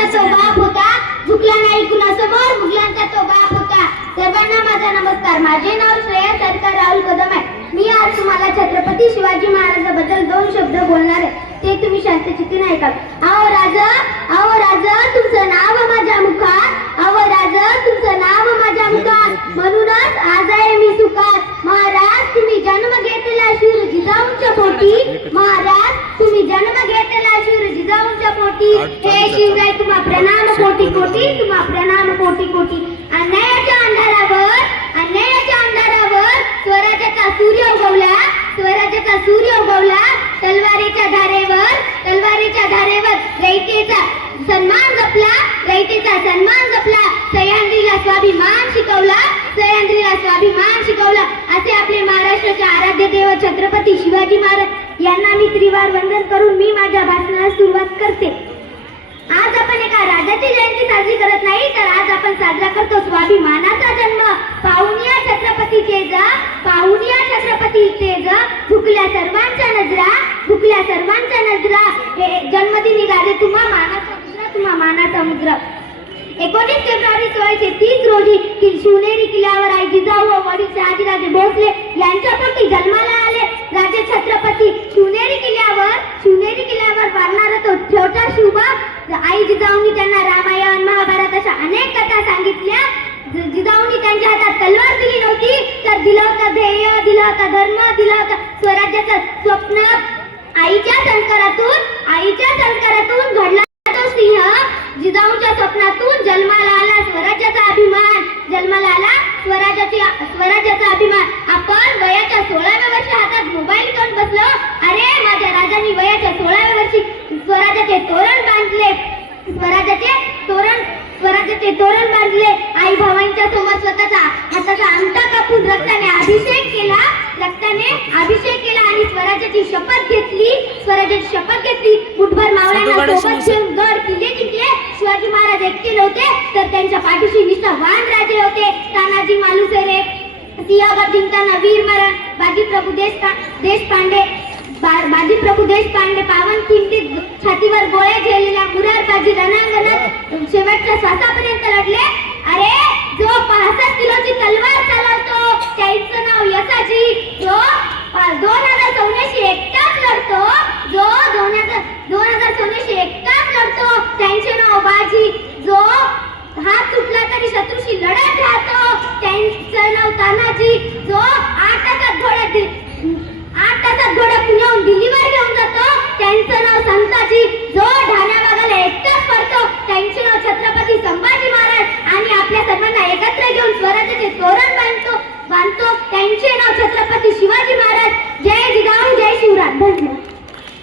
मुघलांचा तो बाप होता, झुकला नाही कुणासमोर, मुघलांचा तो बाप होता. सर्वांना माझा नमस्कार. माझे नाव श्रेया सरकार राहुल कदम आहे. मी आज तुम्हाला छत्रपती शिवाजी महाराजांबद्दल 2 शब्द बोलणार आहे. ते तुम्ही शांतचित्तीने ऐका. आओ राजा तुमचं नाव माझ्या मुखात, आओ राजा तुमचं नाव माझ्या मुखात, म्हणूनच आज आहे मी सुखात. महाराज तुम्ही जन्म घेतला शूर जिजाऊंच्या पोटी, महाराज तुम्ही जन्म घेतला शूर जिजाऊंच्या पोटी. हे शिवराय तुम्हा प्रणाम कोटी कोटी, तुम्हा प्रणाम कोटी कोटी. अन्यायाच्या अंधारावर स्वराज्याचा सूर्य उगवला, स्वराज्याचा सूर्य उगवला. तलवारीच्या धारेवर रयतेचा सन्मान जपला, रयतेचा सन्मान जपला. सह्याद्रीला स्वाभिमान शिकवला. असे आपले महाराष्ट्राचे आराध्य देव छत्रपती शिवाजी महाराज यांना मी त्रिवार वंदन करून मी माझ्या भाषणाला सुरुवात करते. आज आपण एका राजाची जयंती साजरी करत नाही, तर आज आपण साजरा करतो स्वाभिमानाचा जन्म. पाहुनिया छत्रपतीचे जा, झुकल्या सर्वांच्या नजरा. हे जन्मदिनी राजे तुम्हा मानाचा मुद्रा. 19 फेब्रुवारी 1630 रोजी शिवनेरी किल्ल्यावर आई जिजाऊ व वडील शहाजीराजे भोसले यांच्या पोटी जन्माला आले राजे छत्रपती. शिवनेरी किल्ल्यावर वाढणारा तो छोटा शिवबा. आई जिजाऊंनी त्यांना रामायण महाभारत अशा अनेक कथा सांगितल्या. जिजाऊंनी त्यांच्या हातात तलवार दिली नव्हती, तर दिलं होतं ध्येय, दिलं होतं धर्म, दिलं होतं स्वराज्याचं स्वप्न. आईच्या संस्कारातून घडला तो सिंह. जिजाऊंच्या स्वप्नातून जन्माला आला स्वराज्याचा अभिमान, स्वराज्याचा अभिमान. आपण वयाच्या 16व्या वर्षी हातात मोबाईल घेऊन बसलो. अरे माझ्या राजांनी वयाच्या 16व्या वर्षी स्वराज्याचे तोरण बांधले. आई भावांच्या समोर स्वतःचा हाताचा अंगठा कापून रक्ताने अभिषेक केला आणि स्वराज्याची शपथ घेतली. मुठभर मावळ्यांना सोबत घेऊन गड किल्ले जिंकले. शिवाजी महाराज एकटे नव्हते, तर त्यांच्या पाठीशी निष्ठावान राजे होते. तानाजी मालुसरे, सिंहगड जिंकताना वीरमरण बाजीप्रभू देशपांडे, पावनखिंडीत छातीवर गोळ्या झेललेल्या मुरारबाजी रणांगणात शेवटच्या श्वासापर्यंत लढले. अरे जो 65 किलोची तलवार चालवतो त्याचं नाव यसाजी. जो 2000 सोन्याशी एकटाच लढतो, जो 2000 सोन्याशी एकटाच लढतो त्यांचे नाव बाजी. जो हात तुटला तरी शत्रूशी लढत राहतो त्यांचं नाव तानाजी. जो 8 तासात घोडा